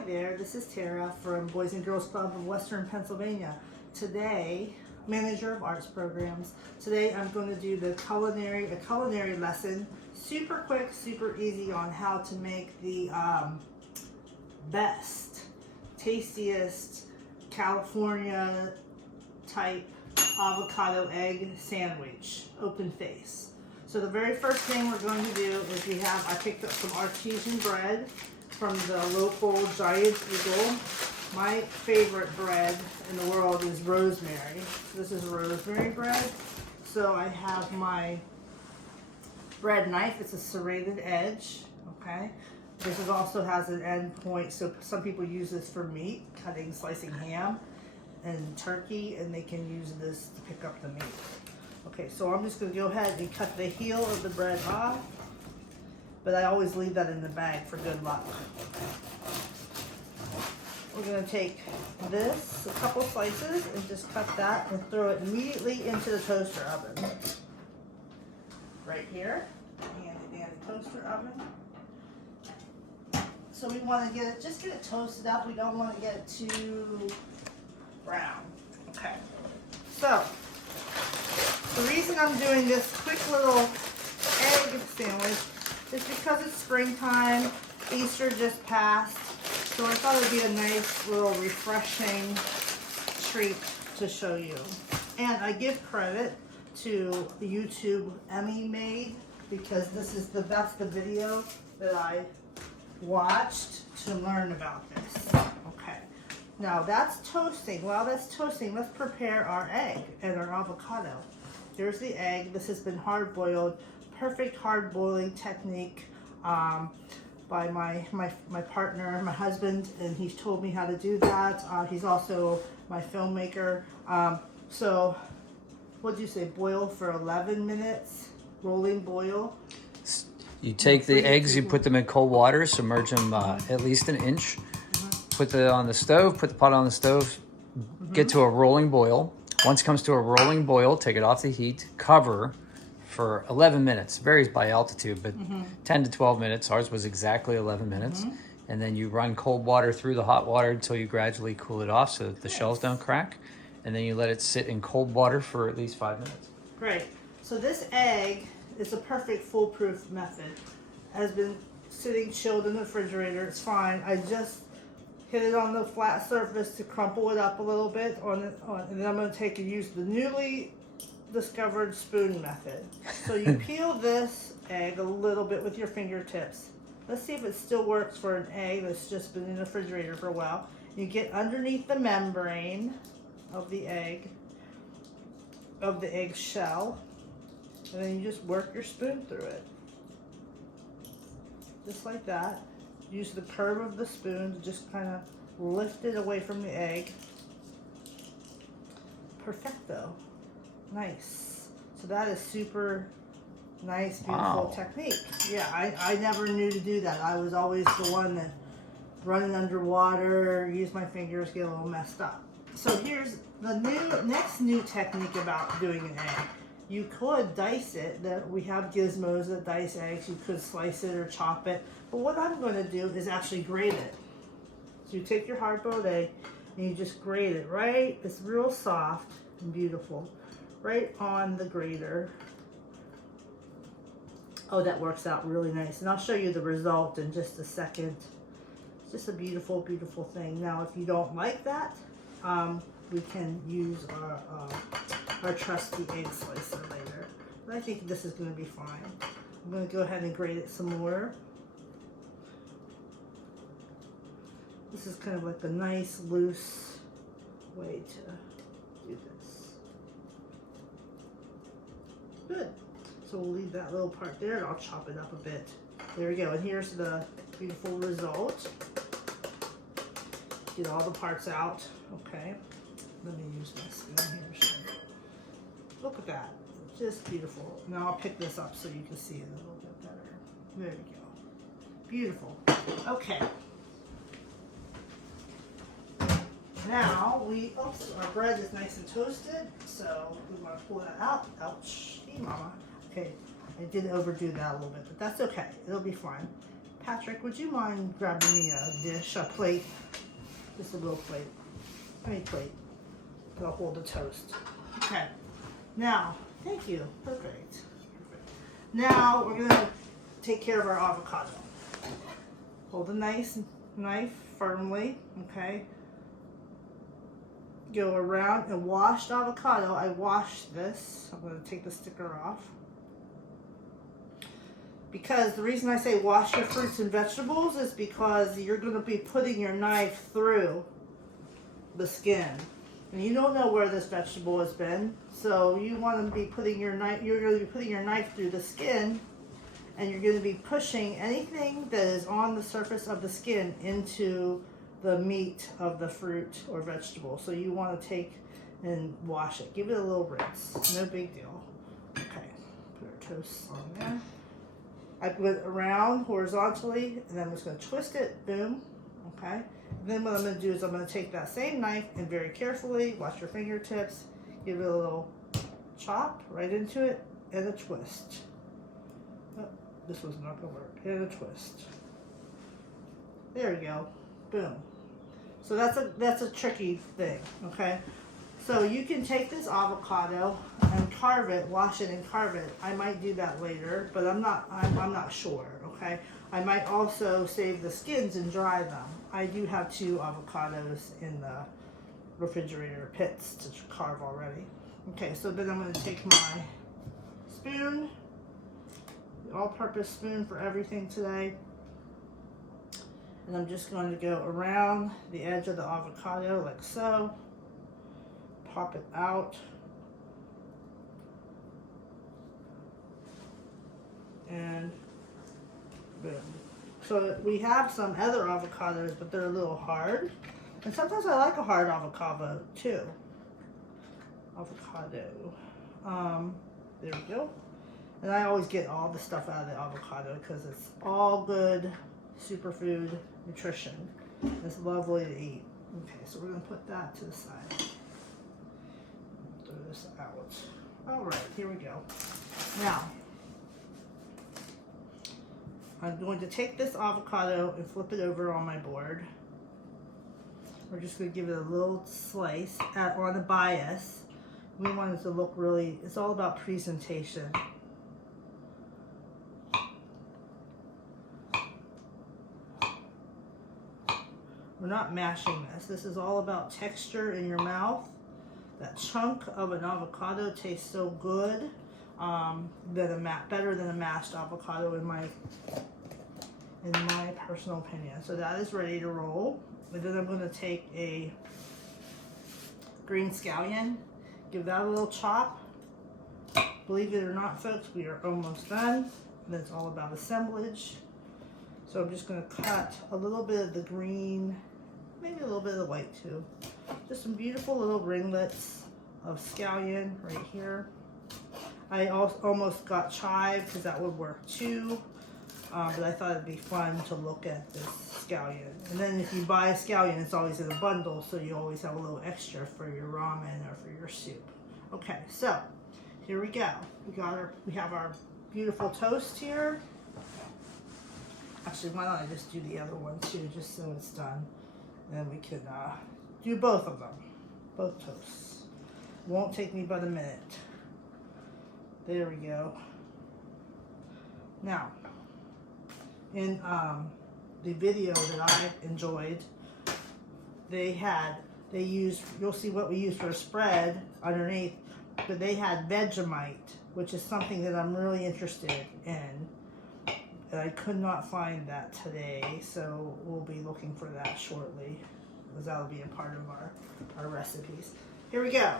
Hi there, this is Tara from Boys and Girls Club of Western Pennsylvania. Today, manager of arts programs. Today I'm going to do a culinary lesson, super quick, super easy on how to make the best, tastiest California type avocado egg sandwich, open face. So the very first thing we're going to do is I picked up some artesian bread from the local Giant Eagle. My favorite bread in the world is rosemary. So this is rosemary bread. So I have my bread knife. It's a serrated edge, okay? This also has an end point, so some people use this for meat, slicing ham and turkey, and they can use this to pick up the meat. Okay, so I'm just gonna go ahead and cut the heel of the bread off, but I always leave that in the bag for good luck. We're gonna take this, a couple slices, and just cut that and throw it immediately into the toaster oven. Right here, handy toaster oven. So we want to just get it toasted up. We don't want to get it too brown. Okay. So the reason I'm doing this quick little egg sandwich is because it's springtime. Easter just passed, so I thought it would be a nice little refreshing treat to show you. And I give credit to the YouTube Emmy made, because that's the video that I watched to learn about this. Okay, now that's toasting. While that's toasting, let's prepare our egg and our avocado. Here's the egg. This has been hard boiled. Perfect hard boiling technique by my partner, my husband, and he's told me how to do that. He's also my filmmaker. So what did you say, boil for 11 minutes, rolling boil? You take the eggs, you put them in cold water, submerge them at least an inch, put it on the stove, put the pot on the stove, get to a rolling boil. Once it comes to a rolling boil, take it off the heat, cover for 11 minutes. Varies by altitude, but 10 to 12 minutes. Ours was exactly 11 minutes. And then you run cold water through the hot water until you gradually cool it off so that the shells don't crack. And then you let it sit in cold water for at least 5 minutes. Great. So this egg is a perfect foolproof method. Has been sitting chilled in the refrigerator. It's fine. I just hit it on the flat surface to crumple it up a little bit and then I'm going to use the newly discovered spoon method. So you peel this egg a little bit with your fingertips. Let's see if it still works for an egg that's just been in the refrigerator for a while. You get underneath the membrane of the egg shell, and then you just work your spoon through it. Just like that. Use the curve of the spoon to just kind of lift it away from the egg. Perfecto. Nice. So that is super nice, beautiful technique. Yeah, I never knew to do that. I was always the one that running underwater, use my fingers, get a little messed up. So here's the next new technique about doing an egg. You could dice it. We have gizmos that dice eggs. You could slice it or chop it. But what I'm going to do is actually grate it. So you take your hard-boiled egg and you just grate it right. It's real soft and beautiful. Right on the grater. Oh, that works out really nice. And I'll show you the result in just a second. It's just a beautiful, beautiful thing. Now, if you don't like that, we can use our trusty egg slicer later. But I think this is going to be fine. I'm going to go ahead and grate it some more. This is kind of like a nice, loose way to do this. Good. So we'll leave that little part there and I'll chop it up a bit. There we go. And here's the beautiful result. Get all the parts out. Okay. Let me use my spoon here. Look at that. Just beautiful. Now I'll pick this up so you can see it a little bit better. There we go. Beautiful. Okay. Now our bread is nice and toasted, so we want to pull that out. Ouch. Hey, mama. Okay. I did overdo that a little bit, but that's okay. It'll be fine. Patrick, would you mind grabbing me a dish, a plate? Just a little plate. Any plate. That'll hold the toast. Okay. Now, thank you. Perfect. Now we're gonna take care of our avocado. Hold the nice knife firmly, okay? Go around and washed avocado. I washed this. I'm gonna take the sticker off. Because the reason I say wash your fruits and vegetables is because you're gonna be putting your knife through the skin. And you don't know where this vegetable has been, so you want to be putting your knife. You're going to be putting your knife through the skin, and you're going to be pushing anything that is on the surface of the skin into the meat of the fruit or vegetable. So you want to take and wash it. Give it a little rinse. No big deal. Okay, put our toast on there. I put it around horizontally, and then I'm just going to twist it. Boom. Okay. And then what I'm going to do is I'm going to take that same knife and very carefully, watch your fingertips, give it a little chop right into it, and a twist. Oh, this was not going to work. And a twist. There we go. Boom. So that's a tricky thing, okay? So you can take this avocado and carve it, wash it and carve it. I might do that later, but I'm not sure, okay? I might also save the skins and dry them. I do have 2 avocados in the refrigerator pits to carve already. Okay, so then I'm going to take my spoon, the all-purpose spoon for everything today, and I'm just going to go around the edge of the avocado like so, pop it out, and boom. So we have some other avocados, but they're a little hard. And sometimes I like a hard avocado too. Avocado. There we go. And I always get all the stuff out of the avocado because it's all good superfood nutrition. It's lovely to eat. Okay, so we're going to put that to the side. Throw this out. All right, here we go. Now, I'm going to take this avocado and flip it over on my board. We're just going to give it a little slice on the bias. We want it to look really, it's all about presentation. We're not mashing this. This is all about texture in your mouth. That chunk of an avocado tastes so good. Better than a mashed avocado in my personal opinion. So that is ready to roll. And then I'm going to take a green scallion, give that a little chop. Believe it or not, folks, we are almost done. And it's all about assemblage. So I'm just going to cut a little bit of the green, maybe a little bit of the white too. Just some beautiful little ringlets of scallion right here. I almost got chive because that would work too, but I thought it'd be fun to look at this scallion. And then if you buy a scallion, it's always in a bundle, so you always have a little extra for your ramen or for your soup. Okay, so here we go. We have our beautiful toast here. Actually, why don't I just do the other one too, just so it's done. And then we can do both of them, both toasts. Won't take me but a minute. There we go. Now, in the video that I enjoyed, you'll see what we used for a spread underneath, but they had Vegemite, which is something that I'm really interested in. And I could not find that today, so we'll be looking for that shortly, because that'll be a part of our recipes. Here we go.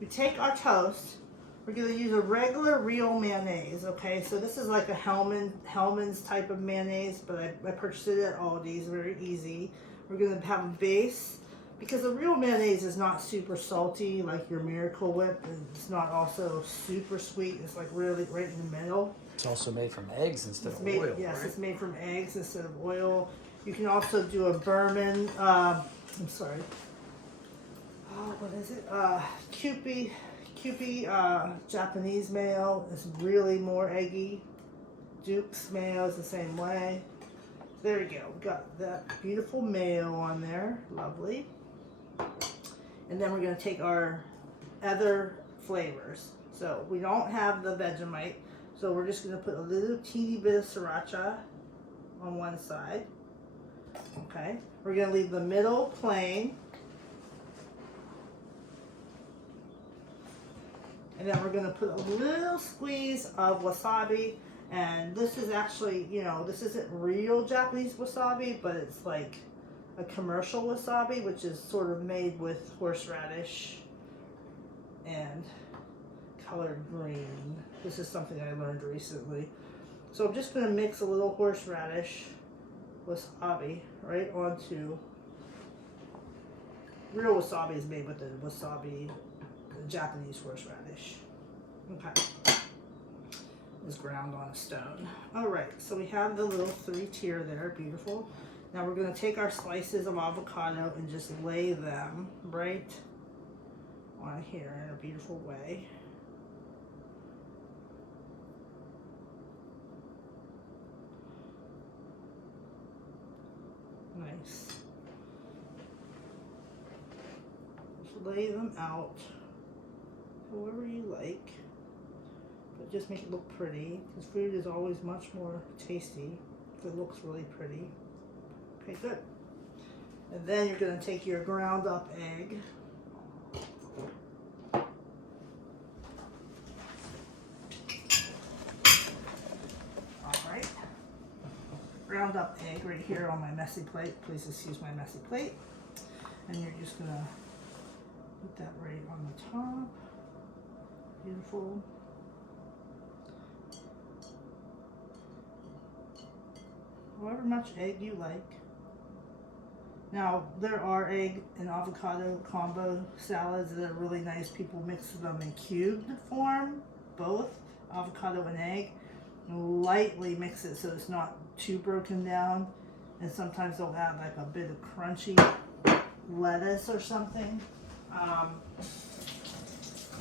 We take our toast. We're going to use a regular real mayonnaise, okay? So this is like a Hellman's type of mayonnaise, but I purchased it at Aldi's, very easy. We're going to have a base, because the real mayonnaise is not super salty like your Miracle Whip, and it's not also super sweet. It's like really right in the middle. It's also made from eggs instead of oil, Yes, right? it's made from eggs instead of oil. You can also do a Burman, I'm sorry. Oh, what is it? Kewpie Japanese mayo is really more eggy Duke's mayo is the same way. There we go. We got that beautiful mayo on there. Lovely. And then we're going to take our other flavors. So we don't have the Vegemite. So we're just going to put a little teeny bit of sriracha on one side. Okay. We're going to leave the middle plain. And then we're going to put a little squeeze of wasabi. And this is actually, you know, this isn't real Japanese wasabi, but it's like a commercial wasabi, which is sort of made with horseradish and colored green. This is something I learned recently. So I'm just going to mix a little horseradish wasabi right onto. Real wasabi is made with the wasabi, the Japanese horseradish. Okay. Is ground on a stone. All right, so we have the little 3-tier there, beautiful. Now we're going to take our slices of avocado and just lay them right on here in a beautiful way. Nice. Just lay them out however you like. But just make it look pretty, because food is always much more tasty if it looks really pretty. Okay, good. And then you're going to take your ground up egg. Alright. Ground up egg right here on my messy plate. Please excuse my messy plate. And you're just going to put that right on the top. Beautiful. However much egg you like. Now, there are egg and avocado combo salads that are really nice. People mix them in cubed form, both avocado and egg. Lightly mix it so it's not too broken down. And sometimes they'll add like a bit of crunchy lettuce or something.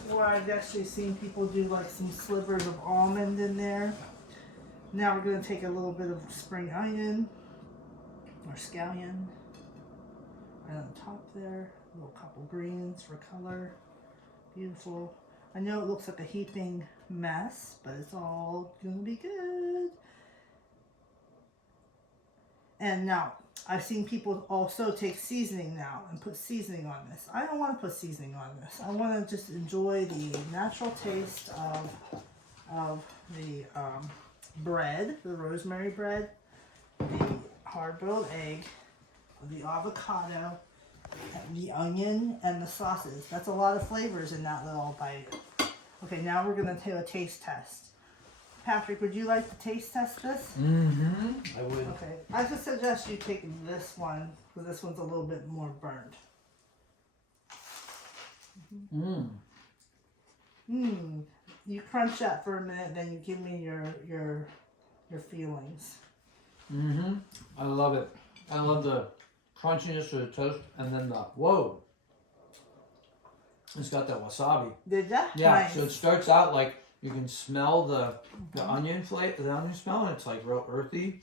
Or I've actually seen people do like some slivers of almond in there. Now we're going to take a little bit of spring onion or scallion right on the top there. A little couple greens for color. Beautiful. I know it looks like a heaping mess, but it's all going to be good. And now, I've seen people also take seasoning now and put seasoning on this. I don't want to put seasoning on this. I want to just enjoy the natural taste of the bread, the rosemary bread, the hard-boiled egg, the avocado, the onion, and the sauces. That's a lot of flavors in that little bite. Okay, now we're going to do a taste test. Patrick, would you like to taste test this? Mm-hmm. I would. Okay, I just suggest you take this one, because this one's a little bit more burnt. You crunch that for a minute, then you give me your feelings. I love it. I love the crunchiness of the toast, and then the whoa. It's got that wasabi. Did ya? Yeah. Nice. So it starts out like you can smell the onion flavor, the onion smell, and it's like real earthy.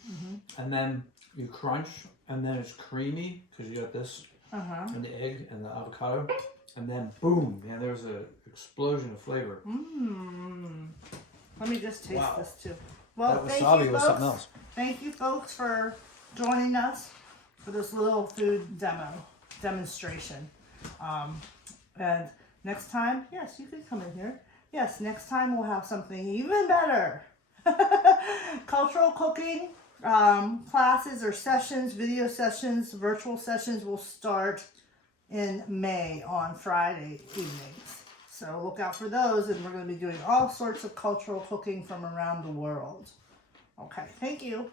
And then you crunch, and then it's creamy because you got this and the egg and the avocado, and then boom, man, there's an explosion of flavor. Let me just taste this too. That Well, wasabi was something else. Thank you, folks, for joining us for this little food demonstration. And next time, yes, you can come in here. Yes, next time we'll have something even better. Cultural cooking classes or sessions, video sessions, virtual sessions will start in May on Friday evenings. So look out for those, and we're going to be doing all sorts of cultural cooking from around the world. Okay, thank you.